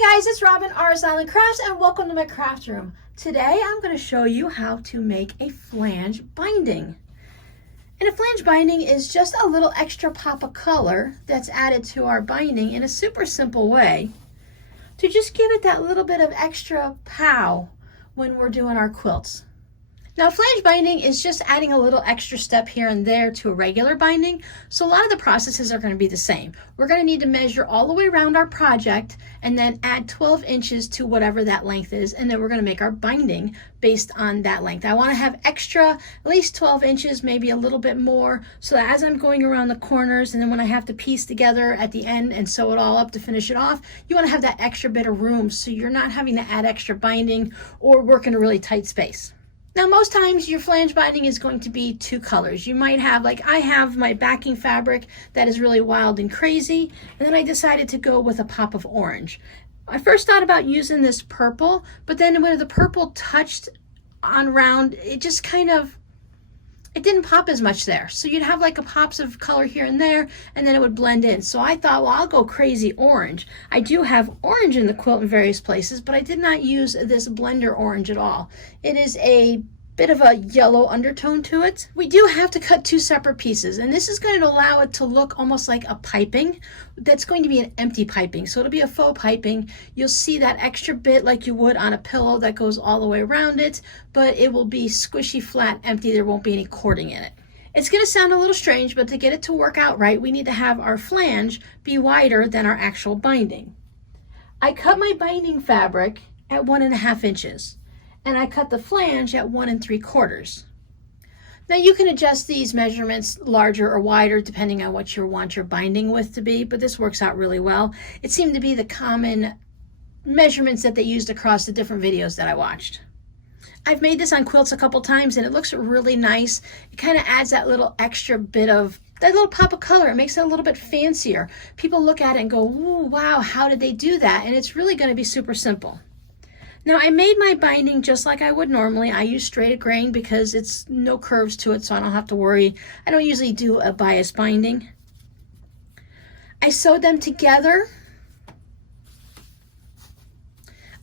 Hey guys, it's Robin, Artist Island Crafts, and welcome to my craft room. Today I'm going to show you how to make a flange binding. And a flange binding is just a little extra pop of color that's added to our binding in a super simple way to just give it that little bit of extra pow when we're doing our quilts. Now, flange binding is just adding a little extra step here and there to a regular binding, so a lot of the processes are going to be the same. We're going to need to measure all the way around our project and then add 12 inches to whatever that length is, and then we're going to make our binding based on that length. I want to have extra, at least 12 inches, maybe a little bit more, so that as I'm going around the corners and then when I have to piece together at the end and sew it all up to finish it off, you want to have that extra bit of room so you're not having to add extra binding or work in a really tight space. Now, most times your flange binding is going to be two colors. You might have, like I have my backing fabric that is really wild and crazy, and then I decided to go with a pop of orange. I first thought about using this purple, but then when the purple touched on round, it just it didn't pop as much there. So you'd have like a pops of color here and there, and then it would blend in. So I thought, well, I'll go crazy orange. I do have orange in the quilt in various places, but I did not use this blender orange at all. It is a bit of a yellow undertone to it. We do have to cut two separate pieces, and this is going to allow it to look almost like a piping that's going to be an empty piping. So it'll be a faux piping. You'll see that extra bit like you would on a pillow that goes all the way around it, but it will be squishy, flat, empty. There won't be any cording in it. It's going to sound a little strange, but to get it to work out right, we need to have our flange be wider than our actual binding. I cut my binding fabric at 1.5 inches. And I cut the flange at 1 3/4. Now you can adjust these measurements larger or wider depending on what you want your binding width to be, but this works out really well. It seemed to be the common measurements that they used across the different videos that I watched. I've made this on quilts a couple times and it looks really nice. It kind of adds that little extra bit of that little pop of color. It makes it a little bit fancier. People look at it and go, ooh, wow, how did they do that? And it's really going to be super simple. Now, I made my binding just like I would normally. I use straight grain because it's no curves to it, so I don't have to worry. I don't usually do a bias binding. I sewed them together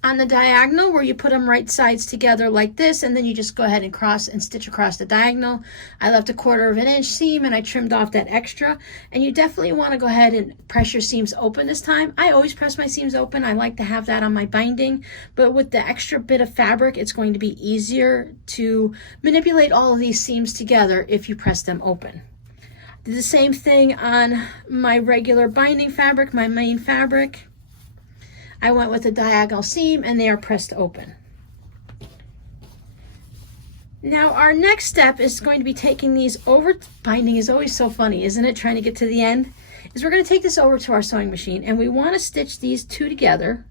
on the diagonal where you put them right sides together like this, and then you just go ahead and cross and stitch across the diagonal. I left 1/4 inch seam and I trimmed off that extra, and you definitely want to go ahead and press your seams open this time. I always press my seams open. I like to have that on my binding, but with the extra bit of fabric, it's going to be easier to manipulate all of these seams together if you press them open. Did the same thing on my regular binding fabric, my main fabric. I went with a diagonal seam and they are pressed open. Now our next step is going to be taking these over. Binding is always so funny, isn't it? Trying to get to the end. Is we're going to take this over to our sewing machine and we want to stitch these two together.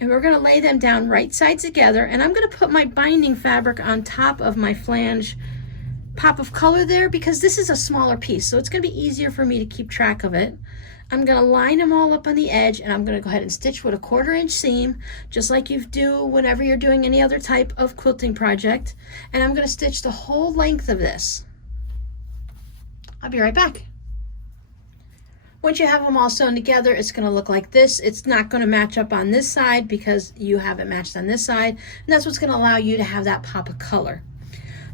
And we're going to lay them down right sides together, and I'm going to put my binding fabric on top of my flange pop of color there because this is a smaller piece, so it's going to be easier for me to keep track of it. I'm going to line them all up on the edge, and I'm going to go ahead and stitch with a 1/4 inch seam, just like you do whenever you're doing any other type of quilting project. And I'm going to stitch the whole length of this. I'll be right back. Once you have them all sewn together, it's going to look like this. It's not going to match up on this side because you have it matched on this side, and that's what's going to allow you to have that pop of color.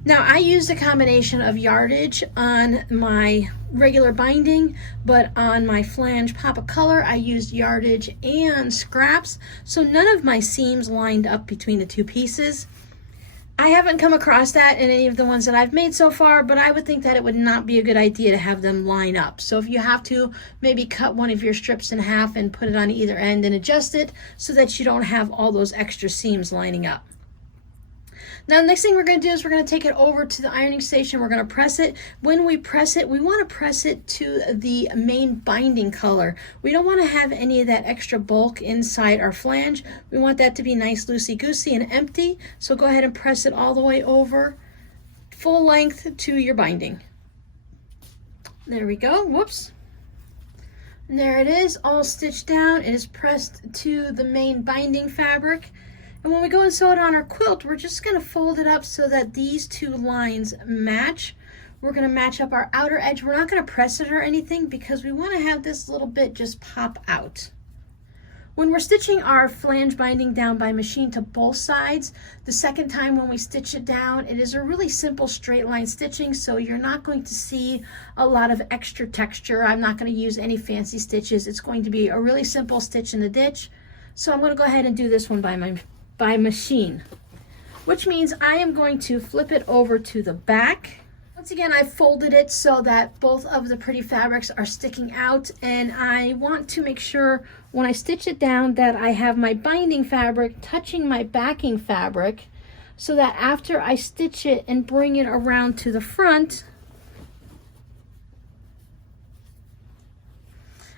Now, I used a combination of yardage on my regular binding, but on my flange pop of color, I used yardage and scraps, so none of my seams lined up between the two pieces. I haven't come across that in any of the ones that I've made so far, but I would think that it would not be a good idea to have them line up. So if you have to, maybe cut one of your strips in half and put it on either end and adjust it so that you don't have all those extra seams lining up. Now, the next thing we're going to do is we're going to take it over to the ironing station. We're going to press it. When we press it, we want to press it to the main binding color. We don't want to have any of that extra bulk inside our flange. We want that to be nice, loosey-goosey and empty. So go ahead and press it all the way over, full length to your binding. There we go. Whoops. And there it is, all stitched down. It is pressed to the main binding fabric. And when we go and sew it on our quilt, we're just going to fold it up so that these two lines match. We're going to match up our outer edge. We're not going to press it or anything because we want to have this little bit just pop out. When we're stitching our flange binding down by machine to both sides, the second time when we stitch it down, it is a really simple straight line stitching, so you're not going to see a lot of extra texture. I'm not going to use any fancy stitches. It's going to be a really simple stitch in the ditch. So I'm going to go ahead and do this one by machine, which means I am going to flip it over to the back. Once again, I folded it so that both of the pretty fabrics are sticking out, and I want to make sure when I stitch it down that I have my binding fabric touching my backing fabric, so that after I stitch it and bring it around to the front,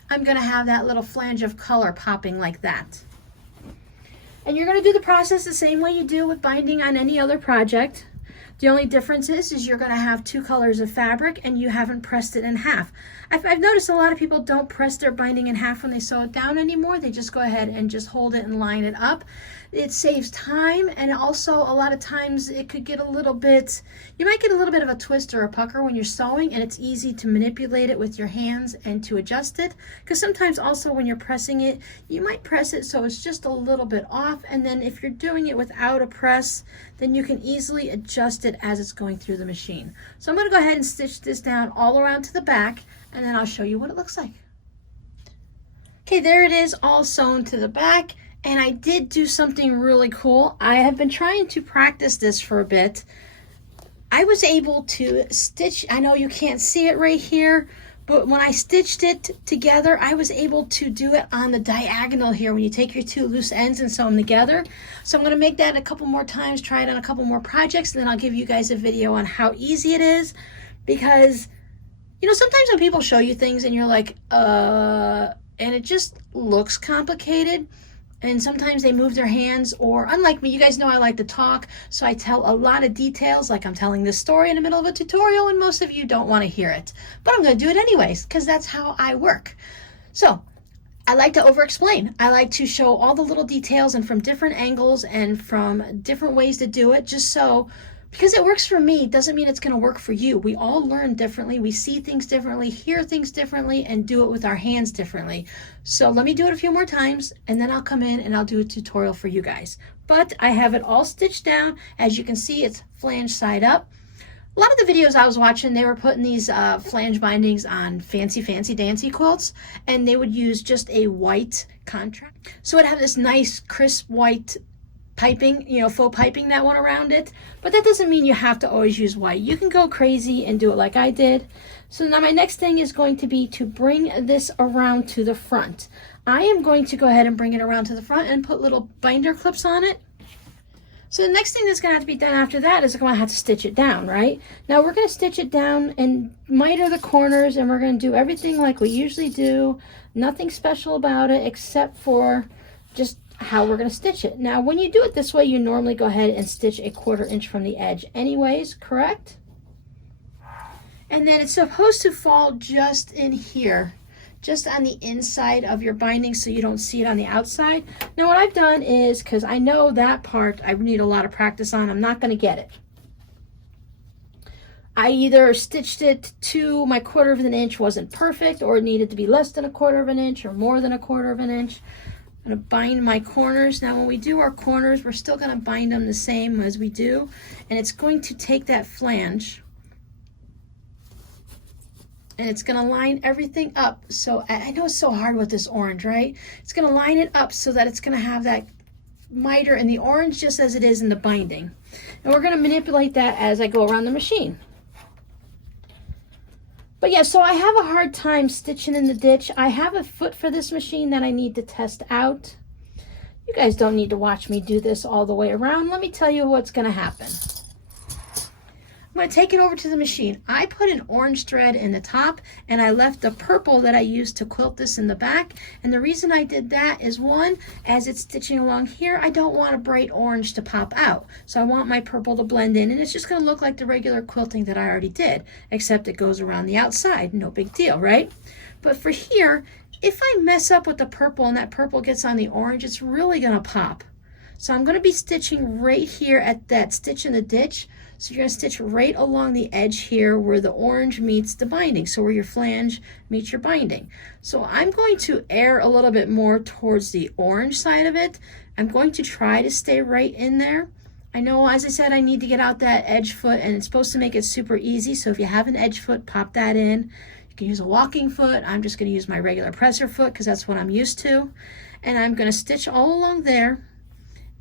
I'm going to have that little flange of color popping like that. And you're going to do the process the same way you do with binding on any other project. The only difference is you're going to have two colors of fabric and you haven't pressed it in half. I've noticed a lot of people don't press their binding in half when they sew it down anymore. They just go ahead and just hold it and line it up. It saves time, and also a lot of times it could get a little bit, you might get a little bit of a twist or a pucker when you're sewing, and it's easy to manipulate it with your hands and to adjust it, because sometimes also when you're pressing it, you might press it so it's just a little bit off, and then if you're doing it without a press, then you can easily adjust it as it's going through the machine. So I'm going to go ahead and stitch this down all around to the back, and then I'll show you what it looks like. Okay, there it is, all sewn to the back. And I did do something really cool. I have been trying to practice this for a bit. I was able to stitch, I know you can't see it right here, but when I stitched it together, I was able to do it on the diagonal here when you take your two loose ends and sew them together. So I'm going to make that a couple more times, try it on a couple more projects, and then I'll give you guys a video on how easy it is. Because, you know, sometimes when people show you things and you're like, and it just looks complicated. And sometimes they move their hands, or unlike me, you guys know I like to talk, so I tell a lot of details, like I'm telling this story in the middle of a tutorial, and most of you don't want to hear it. But I'm going to do it anyways, because that's how I work. So I like to over-explain. I like to show all the little details and from different angles and from different ways to do it, just so, because it works for me doesn't mean it's going to work for you. We all learn differently. We see things differently, hear things differently, and do it with our hands differently. So let me do it a few more times, and then I'll come in and I'll do a tutorial for you guys. But I have it all stitched down. As you can see, it's flange side up. A lot of the videos I was watching, they were putting these flange bindings on fancy dancy quilts, and they would use just a white contrast. So it'd have this nice crisp white piping, you know, faux piping that went around it, but that doesn't mean you have to always use white. You can go crazy and do it like I did. So now my next thing is going to be to bring this around to the front. I am going to go ahead and bring it around to the front and put little binder clips on it. So the next thing that's going to have to be done after that is I'm going to have to stitch it down, right? Now we're going to stitch it down and miter the corners, and we're going to do everything like we usually do. Nothing special about it except for just how we're going to stitch it. Now when you do it this way, you normally go ahead and stitch a 1/4 inch from the edge anyways, correct? And then it's supposed to fall just in here, just on the inside of your binding, so you don't see it on the outside. Now what I've done is, because I know that part I need a lot of practice on, I'm not going to get it. I either stitched it to my 1/4 inch wasn't perfect, or it needed to be less than a 1/4 inch or more than a 1/4 inch. I'm going to bind my corners. Now when we do our corners, we're still going to bind them the same as we do, and it's going to take that flange and it's going to line everything up. So I know it's so hard with this orange, right? It's going to line it up so that it's going to have that miter in the orange just as it is in the binding. And we're going to manipulate that as I go around the machine. But yeah, so I have a hard time stitching in the ditch. I have a foot for this machine that I need to test out. You guys don't need to watch me do this all the way around. Let me tell you what's going to happen. I'm going to take it over to the machine. I put an orange thread in the top, and I left the purple that I used to quilt this in the back. And the reason I did that is, one, as it's stitching along here, I don't want a bright orange to pop out. So I want my purple to blend in, and it's just going to look like the regular quilting that I already did, except it goes around the outside. No big deal, right? But for here, if I mess up with the purple and that purple gets on the orange, it's really going to pop. So I'm going to be stitching right here at that stitch in the ditch. So you're going to stitch right along the edge here where the orange meets the binding, so where your flange meets your binding. So I'm going to err a little bit more towards the orange side of it. I'm going to try to stay right in there. I know, as I said, I need to get out that edge foot, and it's supposed to make it super easy. So if you have an edge foot, pop that in. You can use a walking foot. I'm just going to use my regular presser foot because that's what I'm used to. And I'm going to stitch all along there.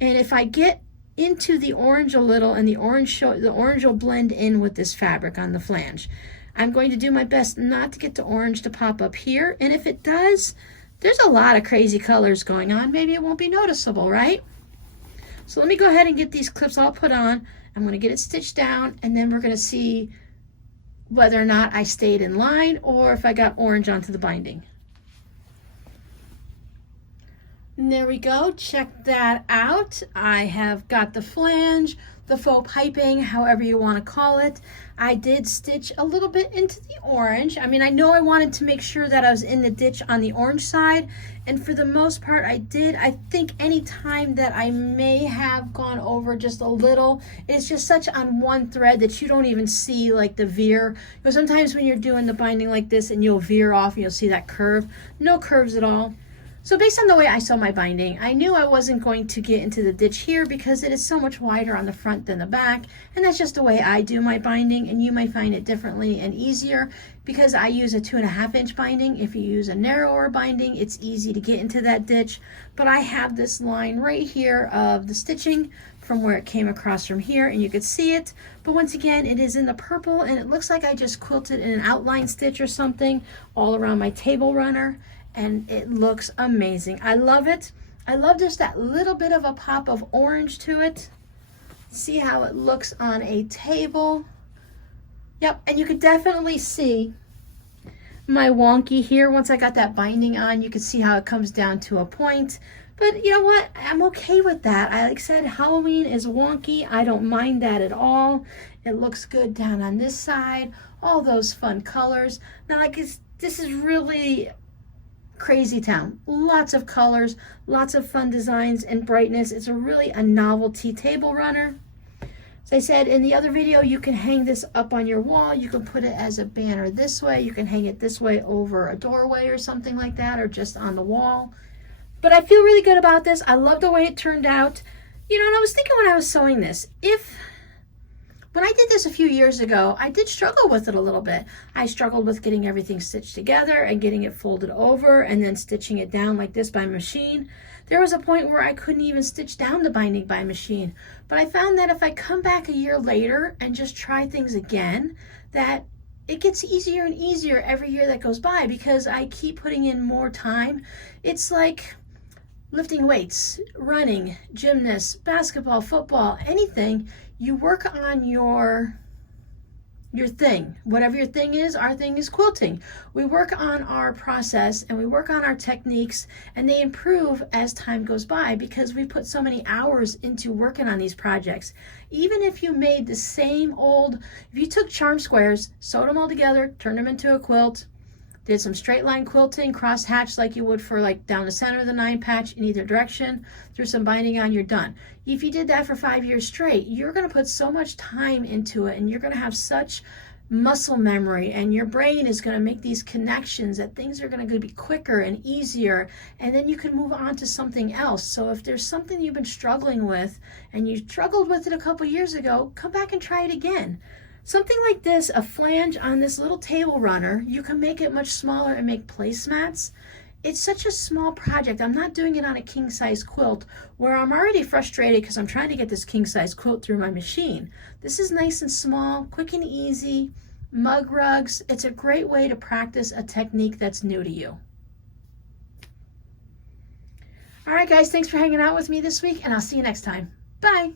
And if I get into the orange a little, and the orange will blend in with this fabric on the flange, I'm going to do my best not to get the orange to pop up here. And if it does, there's a lot of crazy colors going on. Maybe it won't be noticeable, right? So let me go ahead and get these clips all put on. I'm going to get it stitched down, and then we're going to see whether or not I stayed in line or if I got orange onto the binding. And there we go, check that out. I have got the flange, the faux piping, however you want to call it. I did stitch a little bit into the orange. I mean, I know I wanted to make sure that I was in the ditch on the orange side, and for the most part I did. I think any time that I may have gone over just a little, it's just such on one thread that you don't even see like the veer. You know, sometimes when you're doing the binding like this and you'll veer off and you'll see that curve. No curves at all. So based on the way I sew my binding, I knew I wasn't going to get into the ditch here because it is so much wider on the front than the back, and that's just the way I do my binding, and you might find it differently and easier because I use a 2.5 inch binding. If you use a narrower binding, it's easy to get into that ditch, but I have this line right here of the stitching from where it came across from here, and you could see it, but once again it is in the purple, and it looks like I just quilted in an outline stitch or something all around my table runner. And it looks amazing. I love it. I love just that little bit of a pop of orange to it. See how it looks on a table. Yep, and you could definitely see my wonky here. Once I got that binding on, you can see how it comes down to a point. But you know what? I'm okay with that. Like I said, Halloween is wonky. I don't mind that at all. It looks good down on this side. All those fun colors. Now, this is really crazy town. Lots of colors, lots of fun designs and brightness. It's really a novelty table runner. As I said in the other video, you can hang this up on your wall. You can put it as a banner this way. You can hang it this way over a doorway or something like that, or just on the wall. But I feel really good about this. I love the way it turned out. You know, and I was thinking when I was sewing this, when I did this a few years ago, I did struggle with it a little bit. I struggled with getting everything stitched together and getting it folded over and then stitching it down like this by machine. There was a point where I couldn't even stitch down the binding by machine. But I found that if I come back a year later and just try things again, that it gets easier and easier every year that goes by because I keep putting in more time. It's like lifting weights, running, gymnasts, basketball, football, anything. You work on your thing. Whatever your thing is, our thing is quilting. We work on our process and we work on our techniques, and they improve as time goes by because we put so many hours into working on these projects. Even if you made the same if you took charm squares, sewed them all together, turned them into a quilt, did some straight line quilting, cross hatch like you would for like down the center of the 9 patch in either direction, threw some binding on, you're done. If you did that for 5 years straight, you're going to put so much time into it, and you're going to have such muscle memory, and your brain is going to make these connections that things are going to be quicker and easier, and then you can move on to something else. So if there's something you've been struggling with and you struggled with it a couple years ago, come back and try it again. Something like this, a flange on this little table runner, you can make it much smaller and make placemats. It's such a small project. I'm not doing it on a king size quilt where I'm already frustrated because I'm trying to get this king size quilt through my machine. This is nice and small, quick and easy, mug rugs. It's a great way to practice a technique that's new to you. All right, guys, thanks for hanging out with me this week, and I'll see you next time. Bye.